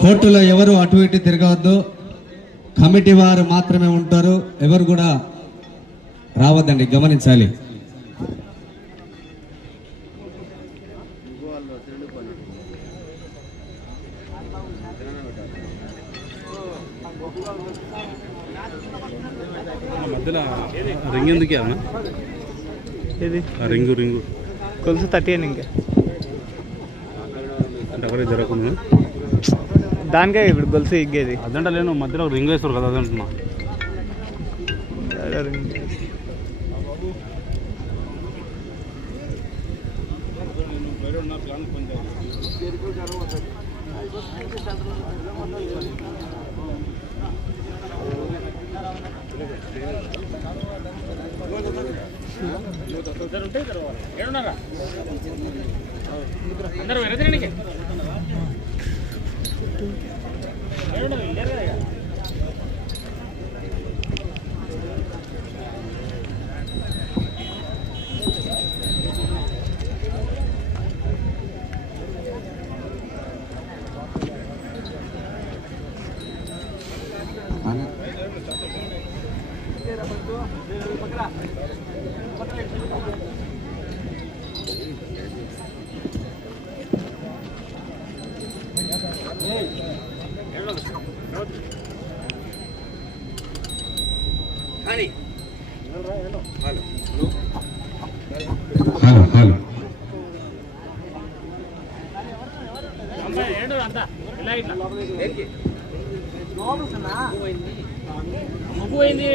కోర్టులో ఎవరు అటు ఇటు తిరగవద్దు. కమిటీ వారు మాత్రమే ఉంటారు. ఎవరు కూడా రావద్దండి. గమనించాలి మధ్యలో రింగ్ ఎందుకు అన్న ఇది ఆ రింగు రింగు. కొలుసు అని ఇంకా. అంటే అక్కడే జరగకుండా. దానికే ఇప్పుడు గొలుసు ఇగ్గేది అదంటే లేను మధ్యలో రింగ్ వేస్తారు కదా అదంటున్నా. అందరూ వెనక హలో హలో. ముగ్గు పోయింది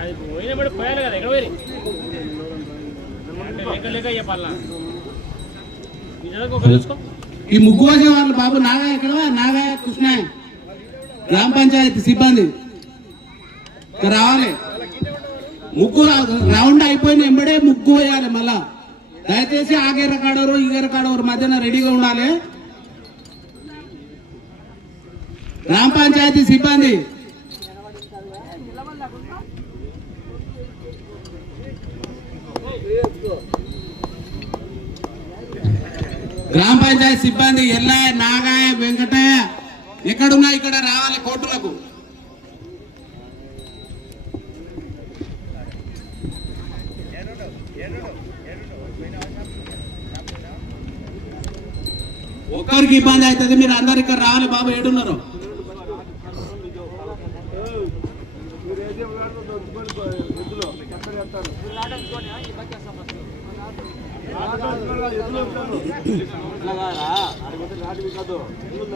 అది పోయినప్పుడు పోయాలి కదా ఎక్కడ పోయి లెక్క లెక్క చెప్పాలా చూసుకో ఈ ముగ్గు వచ్చే వాళ్ళు బాబు నాగా ఎక్కడ నాగా కృష్ణ గ్రామ పంచాయతీ సిబ్బంది. రావాలి. ముగ్గు రౌండ్ అయిపోయిన ఎంబడే ముగ్గు వేయాలి మళ్ళా. దయచేసి ఆగేర కాడవరు ఈగేర కాడవరు మధ్యన రెడీగా ఉండాలి. గ్రామ పంచాయతీ సిబ్బంది గ్రామ పంచాయతీ సిబ్బంది ఎల్లయ్య నాగాయ వెంకటయ్య ఎక్కడున్నా ఇక్కడ రావాలి కోర్టులకు. ఒకరికి ఇబ్బంది అవుతుంది మీరు అందరు ఇక్కడ రావాలి బాబు ఏడున్నారు.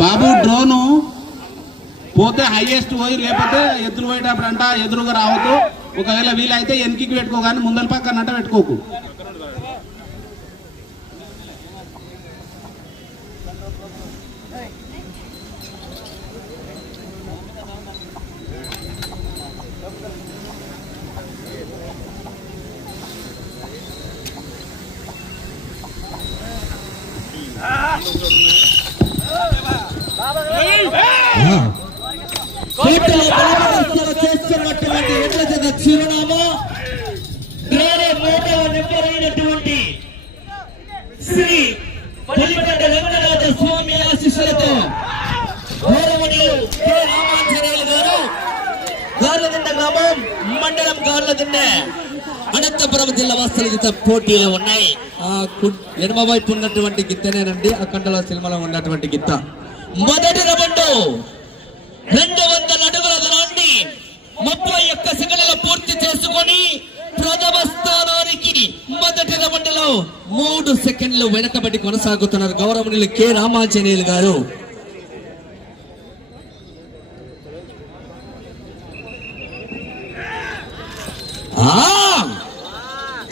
బాబు డ్రోను పోతే హైయెస్ట్ పోయి లేకపోతే ఎదురు పోయేటప్పుడు అంట ఎదురుగా రావద్దు. ఒకవేళ వీలైతే వెనక్కి పెట్టుకో కానీ ముందల పక్కన అంట పెట్టుకోకు. చేస్తున్నటువంటి ఎడ్ల జత చిరునామా వేరే మూడవ నెంబర్ అయినటువంటి శ్రీ పులిగడ్డ స్వామి ఆశీస్సులతో గౌరవనీయులు కె రామాంజనేయులు గారు గార్లదిండ గ్రామం మండలం గార్లదిండ అనంతపురం జిల్లా వాస్తవ పోటీలు ఉన్నాయి ఎడమ వైపు ఉన్నటువంటి గిత్తనేనండి అఖండల సినిమాలో ఉన్నటువంటి గిత్త. మొదటి రౌండ్ రెండు వందల అడుగుల దూరాన్ని ముప్పై ఒక్క సెకండ్ల పూర్తి చేసుకొని ప్రథమ స్థానానికి మొదటి రౌండ్లో మూడు సెకండ్లు వెనకబడి కొనసాగుతున్నారు గౌరవనీయులు కె రామాంజనేయులు గారు.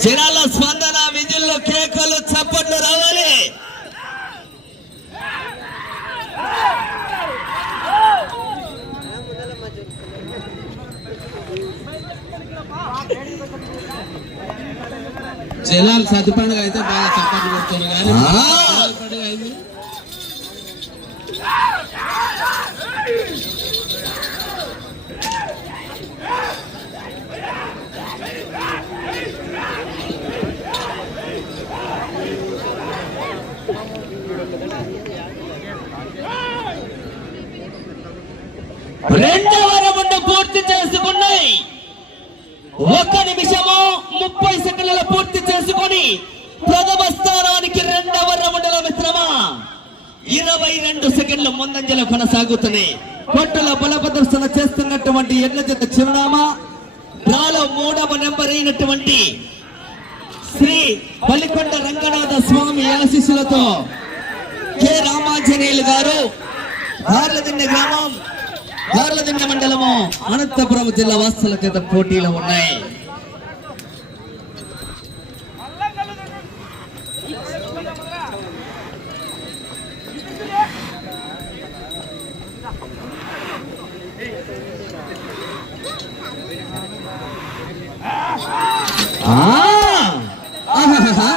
జనాల స్పందన కేకలు చప్పట్లు రావాలి జలాలు సదుపాయంగా అయితే బాగా చప్పట్లు కొడుతున్నారు కానీ! పండుగ అయింది. రెండవ రౌండ్ పూర్తి చేసుకున్నాయి. ఒక నిమిషము ముప్పై సెకండ్ల పూర్తి చేసుకొని ప్రథమ స్థానానికి రెండవ రౌండ్ల మిత్రమా ఇరవై రెండు సెకండ్లు ముందంజలు కొనసాగుతున్నాయి. కొట్టుల బల ప్రదర్శన చేస్తున్నటువంటి ఎడ్ల జత చిరునామా డ్రాలో మూడవ నెంబర్ అయినటువంటి శ్రీ పల్లికొండ రంగనాథ స్వామి ఆశీస్సులతో కె. రామాంజనేయులు గారు గార్లదిన్నె గ్రామం. గార్లదిన్నె మండలము అనంతపురం జిల్లా వాస్తల చేత పోటీలో ఉన్నాయి ఆ! ఆహాహాహా.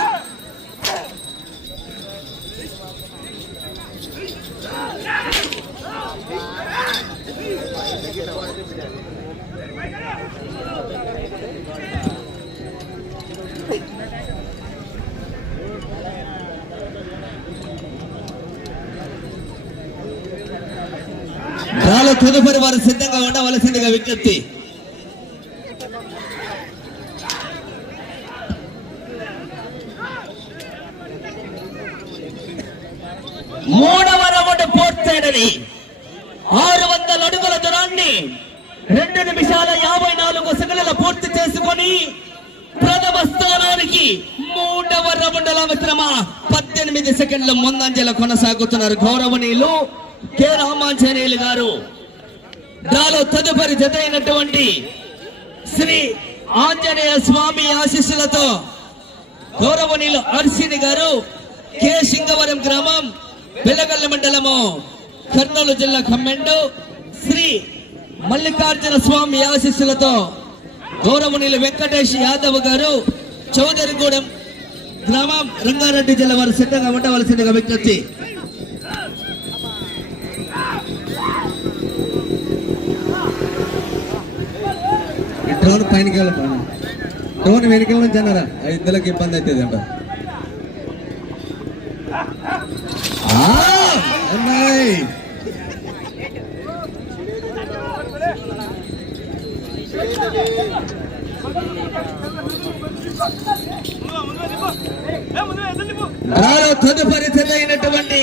రాలో తదుపరి వారు సిద్ధంగా ఉండవలసిందిగా విజ్ఞప్తి మూడవ రౌండ్ పూర్తయినది. ఆరు వందల అడుగుల దూరాన్ని రెండు నిమిషాల యాభై నాలుగు సెకండ్ల పూర్తి చేసుకొని ప్రథమ స్థానానికి మూడవ రౌండ్ల మిత్రమా పద్దెనిమిది సెకండ్ల ముందంజల కొనసాగుతున్నారు గౌరవనీయులు కె రామాంజనేయులు గారు. దాలో తదుపరి జత అయినటువంటి శ్రీ ఆంజనేయ స్వామి ఆశీస్సులతో గౌరవనీయులు అర్సిని గారు కె. సింగవరం గ్రామం బెల్లగల్ల మండలము కర్నూలు జిల్లా ఖమ్మెండు శ్రీ మల్లికార్జున స్వామి ఆశీస్సులతో గౌరవనీయులు వెంకటేష్ యాదవ్ గారు చౌదరిగూడెం గ్రామం రంగారెడ్డి జిల్లా వారు సిద్ధంగా ఉండవలసిందిగా విజ్ఞప్తి. డ్రోన్ పైనకి వెళ్ళ డ్రోన్ వెనుకల నుంచి అన్నారా? ఆ ఇద్దరికి ఇబ్బంది అవుతుంది అంట. ఉన్నాయి. తదుపరి అయినటువంటి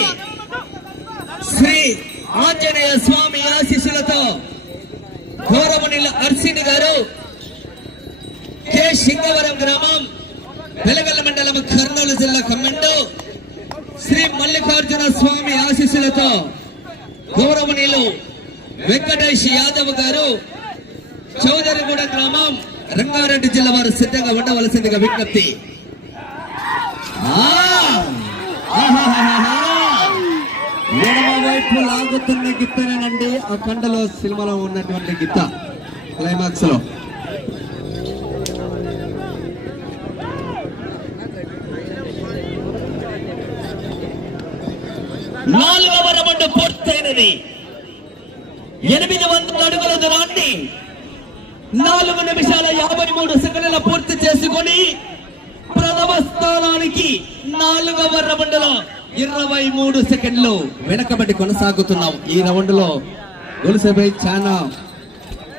శ్రీ ఆంజనేయ స్వామి ఆశీస్సులతో గౌరవనీయుల అర్సిని గారు సిద్ధవరం గ్రామం వెలగల్ల మండలం కర్నూలు జిల్లా కమ్మండు. శ్రీ మల్లికార్జున స్వామి ఆశీస్సులతో గౌరవనీయులు వెంకటేష్ యాదవ్ గారు చౌదరిగూడ గ్రామం రంగారెడ్డి జిల్లా వారు సిద్ధంగా ఉండవలసిందిగా విజ్ఞప్తి. ఎడమ వైపు లాగుతున్న గిత్తనేనండి ఆ కండలో సినిమాలో ఉన్నటువంటి గిత్త. క్లైమాక్స్లో నాలుగవ రౌండ్ పూర్తయినది. ఎనిమిది వందల అడుగుల దూరాన్ని నాలుగు నిమిషాల యాభై మూడు సెకండ్ల పూర్తి చేసుకొని ప్రథమ స్థానానికి నాలుగవ రౌండ్ ఇరవై మూడు సెకండ్లు వెనకబడి కొనసాగుతున్నాం. ఈ రౌండ్లో గొలుసుపై చాలా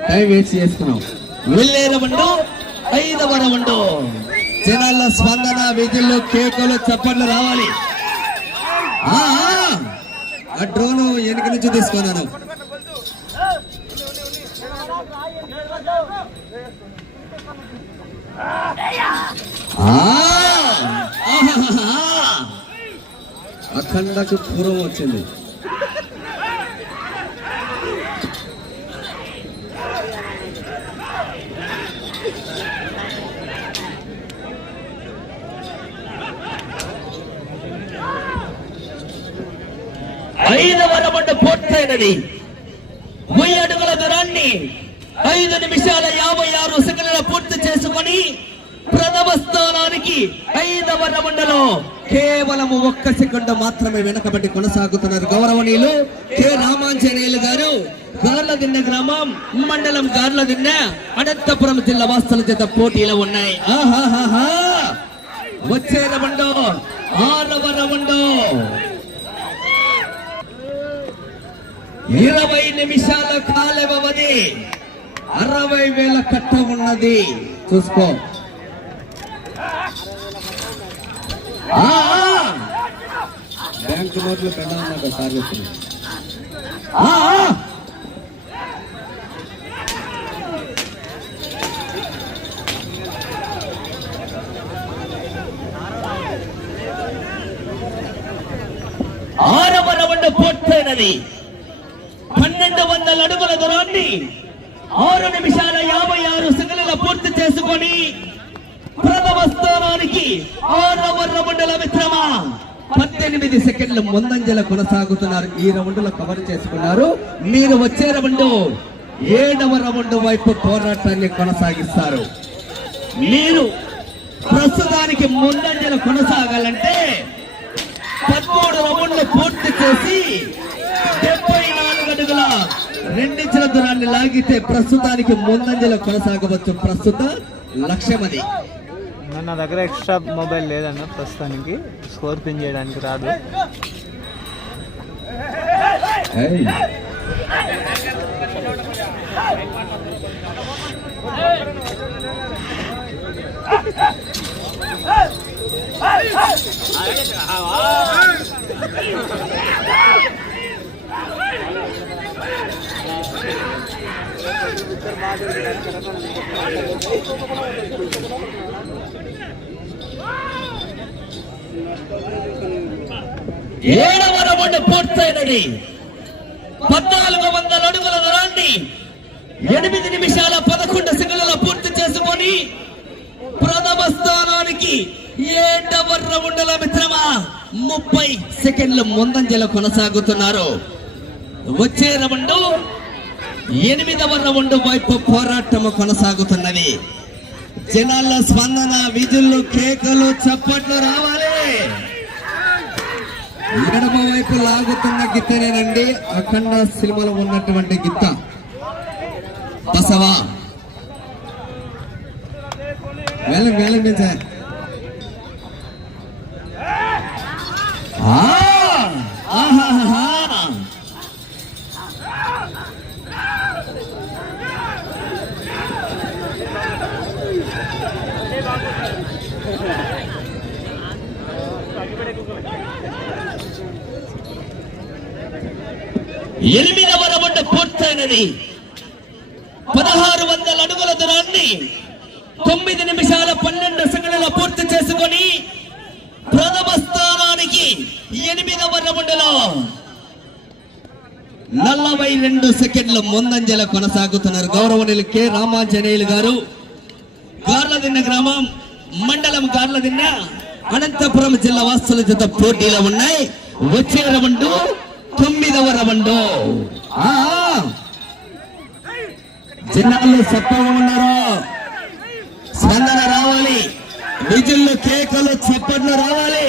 టైం వేస్ట్ చేసుకున్నాం. వెళ్ళే రౌండ్ ఐదవ రౌండ్. జనాల స్పందన విధుల్లో కేకలు చప్పట్లు రావాలి. ఆ, ఆ, డ్రోన్ వెనక నుంచి తీసుకున్నాను. అఖండకు పూర్వం వచ్చింది. ఐదవ పూర్తయినది. వెయ్యి అడుగుల దూరాన్ని ఐదు నిమిషాల యాభై ఆరు సెకండ్ల పూర్తి చేసుకొని ప్రథమ స్థానానికి ఐదవ రౌండ్లో కేవలం ఒక్క సెకండ్ మాత్రమే వెనకబడి కొనసాగుతున్నారు గౌరవనీయులు కె. రామాంజనేయులు గారు. గార్లదిన్న గ్రామం మండలం గార్లదిన్న అనంతపురం జిల్లా వాస్తల చేత పోటీలో ఉన్నాయి. ఆహాహాహా! వచ్చే రౌండ్ ఇరవై నిమిషాల కాల వ్యవధి అరవై వేల కట్ట ఉన్నది. చూసుకో. బ్యాంకు నోట్లు పెట్టాలన్నమాట సార్ చెప్తున్నారు ఆ, ఆ. ఆరవ రౌండ్ పూర్తయినది. రెండు వందల అడుగుల దూరాన్ని ఆరు నిమిషాల యాభై ఆరు సెకండ్ల పూర్తి చేసుకొని ప్రథమ స్థానానికి ఆరవ రౌండ్ల మిత్రమా పద్దెనిమిది సెకండ్లు ముందంజల కొనసాగుతున్నారు. ఈ రౌండ్లో కవర్ చేసుకున్నారు. మీరు వచ్చే రౌండ్ ఏడవ రౌండ్ వైపు పోరాటాన్ని కొనసాగిస్తారు. మీరు ప్రస్తుతానికి ముందంజలు కొనసాగాలంటే పదమూడు రౌండ్లు పూర్తి చేసి అడుగుల రెండించిన దూరాన్ని లాగితే ప్రస్తుతానికి ముందంజల కొనసాగవచ్చు. ప్రస్తుత లక్ష్యం అది. నా దగ్గర ఎక్స్ట్రా మొబైల్ లేదన్న ప్రస్తుతానికి. స్కోర్ పిన్ చేయడానికి రాదు. ఏడవ రౌండ్ పూర్తయినది. పద్నాలుగు వందల అడుగుల దూరాన్ని ఎనిమిది నిమిషాల పదకొండు సెకండ్ల పూర్తి చేసుకొని ప్రథమ స్థానానికి ఏడవ రౌండ్ల మిత్రమా ముప్పై సెకండ్ల ముందంజలో కొనసాగుతున్నారు. వచ్చే రౌండ్ ఎనిమిదవ రౌండ్ వైపు పోరాటము కొనసాగుతున్నది. జనాల స్పందన విధులు కేకలు చప్పట్లు రావాలి. ఎడమ వైపు లాగుతున్న గిత్తనేనండి. అఖండ సినిమాలో ఉన్నటువంటి గిత్త. బసవా. వెళ్ళండి వెళ్ళండి సార్. పదహారు వందల అడుగుల దూరాన్ని తొమ్మిది నిమిషాల పన్నెండు సెకండ్ల పూర్తి చేసుకొని ప్రథమ స్థానానికి ఎనిమిదవ రౌండ్లో నలభై రెండు సెకండ్లు ముందంజల కొనసాగుతున్నారు గౌరవనీయులు కె. రామాంజనేయులు గారు. గార్లదిన్న గ్రామం మండలం గార్లదిన్న అనంతపురం జిల్లా వాస్తుల జత పోటీలో ఉన్నాయి. వచ్చే రవండు తొమ్మిదవ రౌండ్. జనాలు సప్పగా ఉన్నారు? స్పందన రావాలి. విజుళ్ళు కేకలు చప్పట్లు రావాలి.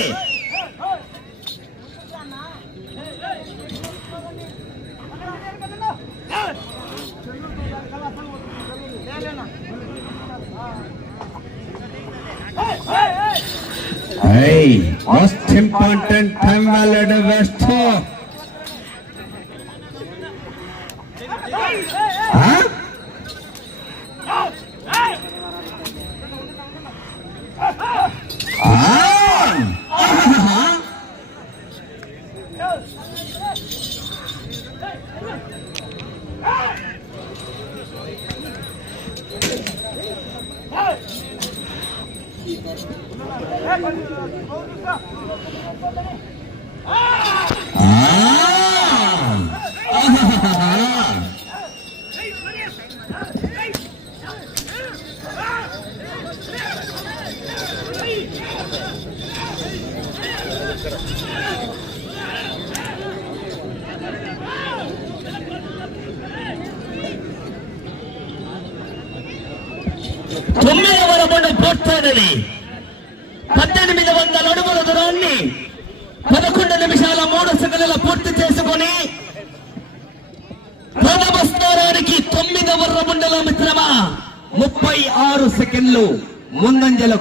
Hey, most important time valid west. どうですか?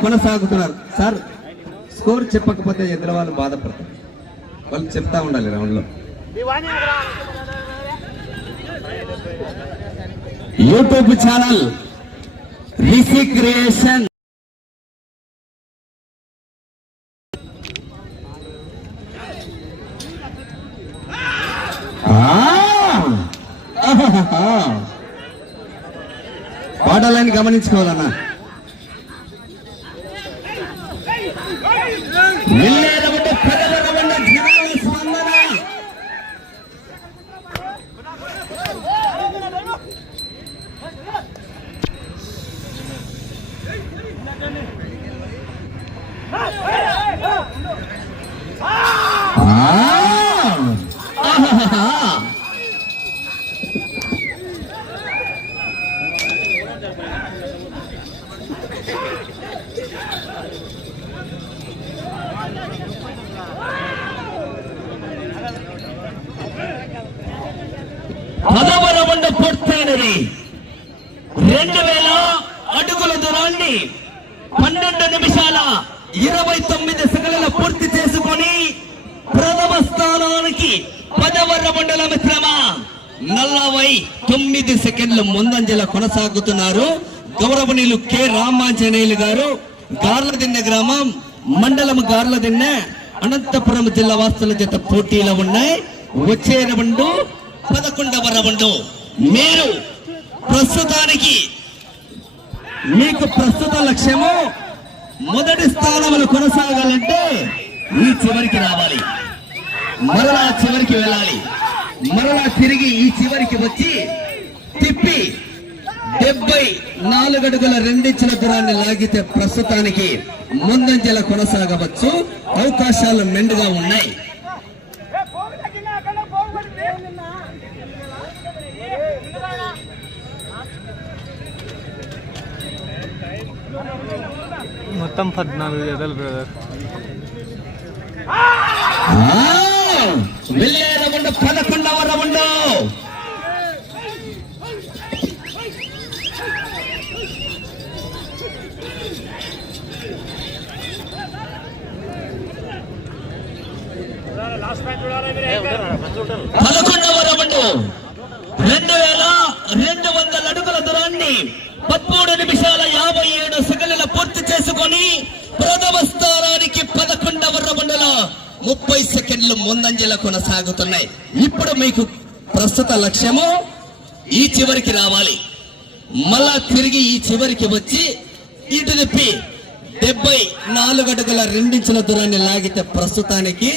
కొనసాగుతున్నారు. సార్ స్కోర్ చెప్పకపోతే ఎదురు వాళ్ళు బాధపడతారు. వాళ్ళు చెప్తా ఉండాలి రౌండ్లో యూట్యూబ్ ఛానల్ రిషి క్రియేషన్. పాటలని గమనించుకోవాలన్నా. వెళ్ళేరవట పెదవరవట జనాల స్పందన ఆ! ఆహాహా! పదవ రౌండ్ పూర్తయినది రెండు వేల అడుగుల దూరాన్ని పన్నెండు నిమిషాల ఇరవై తొమ్మిది సెకండ్ల పూర్తి చేసుకొని ప్రథమ స్థానానికి పదవ రౌండ్ల మిత్రమా నలభై తొమ్మిది సెకండ్లు ముందంజల కొనసాగుతున్నారు. గౌరవనీయులు కె. రామాంజనేయులు గారు గార్లదిన్నె గ్రామం మండలం గార్లదిన్నె అనంతపురం జిల్లా వాస్తుల జత పోటీలో ఉన్నాయి. వచ్చే రౌండ్ పదకొండవ రౌండ్. మీరు ప్రస్తుతానికి మీకు ప్రస్తుత లక్ష్యము మొదటి స్థానంలో కొనసాగాలంటే ఈ చివరికి రావాలి. మరలా చివరికి వెళ్ళాలి. మరలా తిరిగి ఈ చివరికి వచ్చి తిప్పి డెబ్బై నాలుగు అడుగుల రెండించిన దూరాన్ని లాగితే ప్రస్తుతానికి ముందంజల కొనసాగవచ్చు. అవకాశాలు మెండుగా ఉన్నాయి. మొత్తం పద్నాలుగు జతలు బ్రదర్ పదకొండవ రౌండ్. పదకొండవ రౌండ్. రెండు వేల రెండు వందల అడుగుల దూరాన్ని పదమూడు నిమిషాల యాభై ఏడు సెకండ్ల పూర్తి చేసుకొని ప్రథమ స్థానానికి పదకొండవ రౌండ్లో ముప్పై సెకండ్లు ముందంజల కొనసాగుతున్నాయి. ఇప్పుడు మీకు ప్రస్తుత లక్ష్యము ఈ చివరికి రావాలి. మళ్ళా తిరిగి ఈ చివరికి వచ్చి ఇటు తిప్పి డెబ్బై నాలుగు అడుగుల రెండించిన దూరాన్ని లాగితే ప్రస్తుతానికి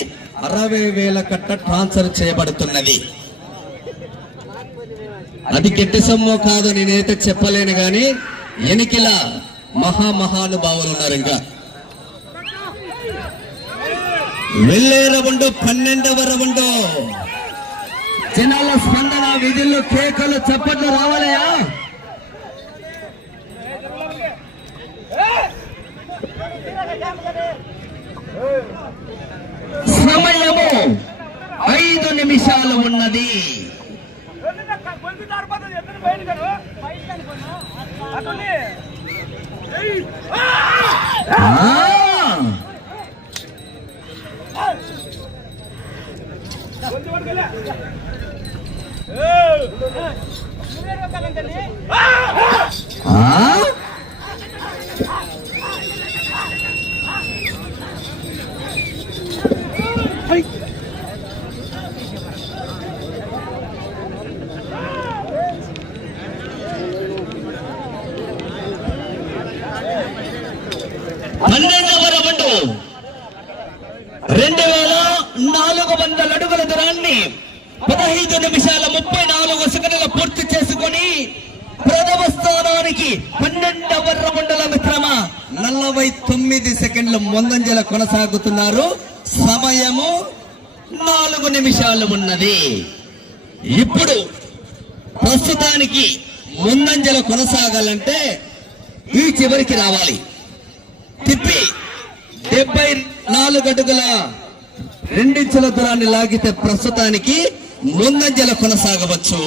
అరవై వేల కట్ట ట్రాన్స్ఫర్ చేయబడుతున్నది అది గట్టి సొమ్ము కాదు నేనైతే చెప్పలేను గాని ఎనికిల మహా మహానుభావులు ఉన్నారు ఇంకా వెళ్ళే రౌండ్ పన్నెండవ రౌండ్ జనాల స్పందన విధుల్లో కేకలు చప్పట్లు రావాలయా సమయము ఐదు నిమిషాలు ఉన్నది ఆ! ఆ? పన్నెండవ రౌండ్ రెండు వేల నాలుగు వందల అడుగుల దూరాన్ని పదహైదు నిమిషాల ముప్పై నాలుగు సెకండ్ల పూర్తి చేసుకొని ప్రథమ స్థానానికి పన్నెండవ రౌండ్ల విక్రమ నలభై తొమ్మిది సెకండ్లు ముందంజల కొనసాగుతున్నారు. సమయము నాలుగు నిమిషాలు ఉన్నది. ఇప్పుడు ప్రస్తుతానికి ముందంజల కొనసాగాలంటే ఈ చివరికి రావాలి. తిప్పి డెబ్బై నాలుగు అడుగుల రెండించుల దూరాన్ని లాగితే ప్రస్తుతానికి ముందంజల కొనసాగవచ్చు.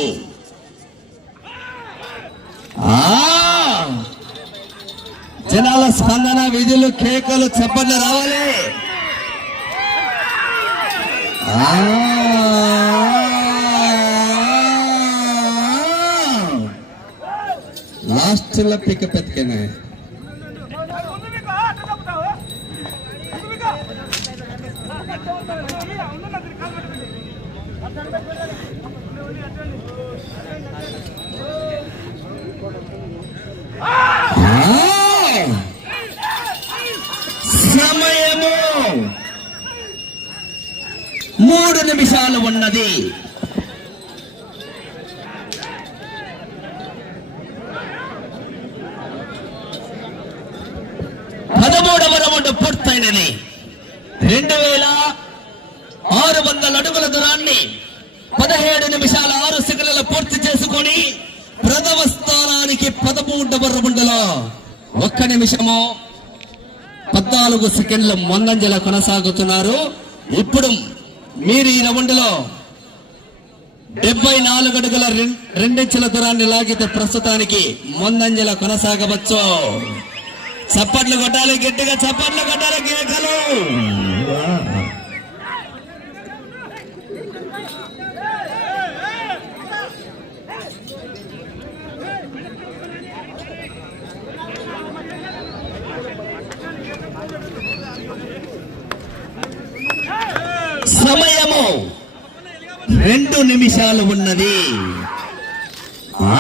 జనాల స్పందన విధులు కేకలు చెప్పండి రావాలి. లాస్ట్లో పెతికేనా మూడు ఉన్నది. పదమూడవ రౌండ్ పూర్తయినది. రెండు వేల ఆరు వందల అడుగుల దూరాన్ని పదిహేడు నిమిషాల ఆరు సెకండ్ల పూర్తి చేసుకొని ప్రథమ స్థానానికి పదమూడవ రౌండ్లో ఒక్క నిమిషము పద్నాలుగు సెకండ్ల ముందంజల కొనసాగుతున్నారు. ఇప్పుడు మీరు ఈ రౌండ్లో డెబ్బై నాలుగు అడుగుల రెం- రెండించుల దూరాన్ని లాగితే ప్రస్తుతానికి ముందంజల కొనసాగవచ్చు. చప్పట్లు కొట్టాలి గట్టిగా చప్పట్లు కొట్టాలి కేకలు సమయము. రెండు నిమిషాలు ఉన్నది. ఆ?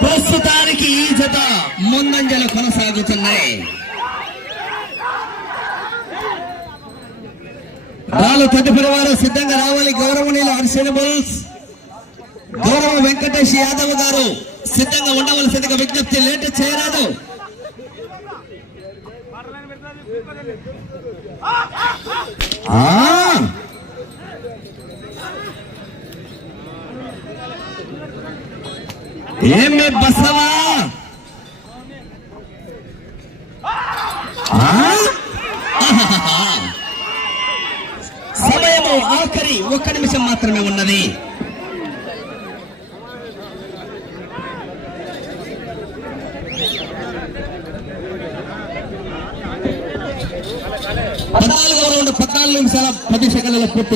ప్రస్తుతానికి ఈ జత ముందంజలు కొనసాగుతున్నాయి వాళ్ళు వారు సిద్ధంగా రావాలి గౌరవనీయులు హర్షనబుల్స్ గౌరవ వెంకటేష్ యాదవ్ గారు సిద్ధంగా ఉండవలసిందిగా విజ్ఞప్తి లేట్ చేయరాదు. ఏమి బసవా ఆ? ఆహాహాహా. సమయము ఆఖరి ఒక్క నిమిషం మాత్రమే ఉన్నది పద్నాలుగో రౌండ్ పద్నాలుగు నిమిషాల పది సెకండ్లలో పూర్తి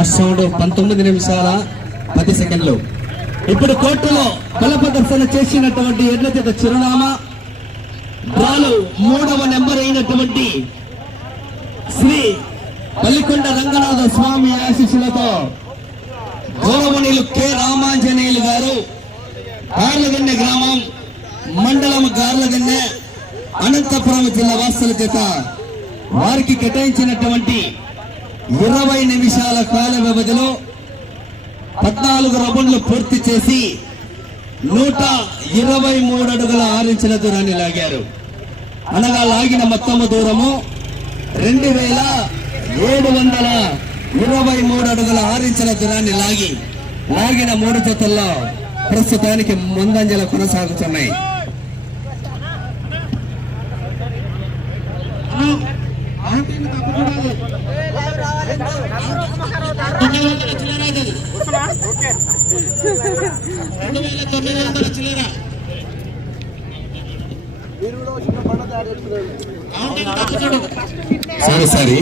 హలో పంతొమ్మిది నిమిషాల పది సెకండ్లు. ఇప్పుడు కోర్టులో బల ప్రదర్శన చేసినటువంటి ఎడ్ల చేత చిరునామా డ్రాలు మూడవ నెంబర్ అయినటువంటి శ్రీ పల్లికొండ రంగనాథ స్వామి ఆశీస్సులతో గౌరవనీయులు కె. రామాంజనేయులు గారు గార్లగన్నె గ్రామం మండలం గార్లగన్నె అనంతపురం జిల్లా వాసుల చేత వారికి కేటాయించినటువంటి ఇరవై నిమిషాల కాల వ్యవధిలో పద్నాలుగు రౌండ్లు పూర్తి చేసి నూట ఇరవై మూడు అడుగుల ఆరించిన దూరాన్ని లాగారు. అనగా లాగిన మొత్తము దూరము రెండు వేల ఏడు వందల ఇరవై మూడు అడుగుల ఆరించిన దూరాన్ని లాగి లాగిన మూడు జతల్లో ప్రస్తుతానికి ముందంజలు కొనసాగుతున్నాయి. సరే సరే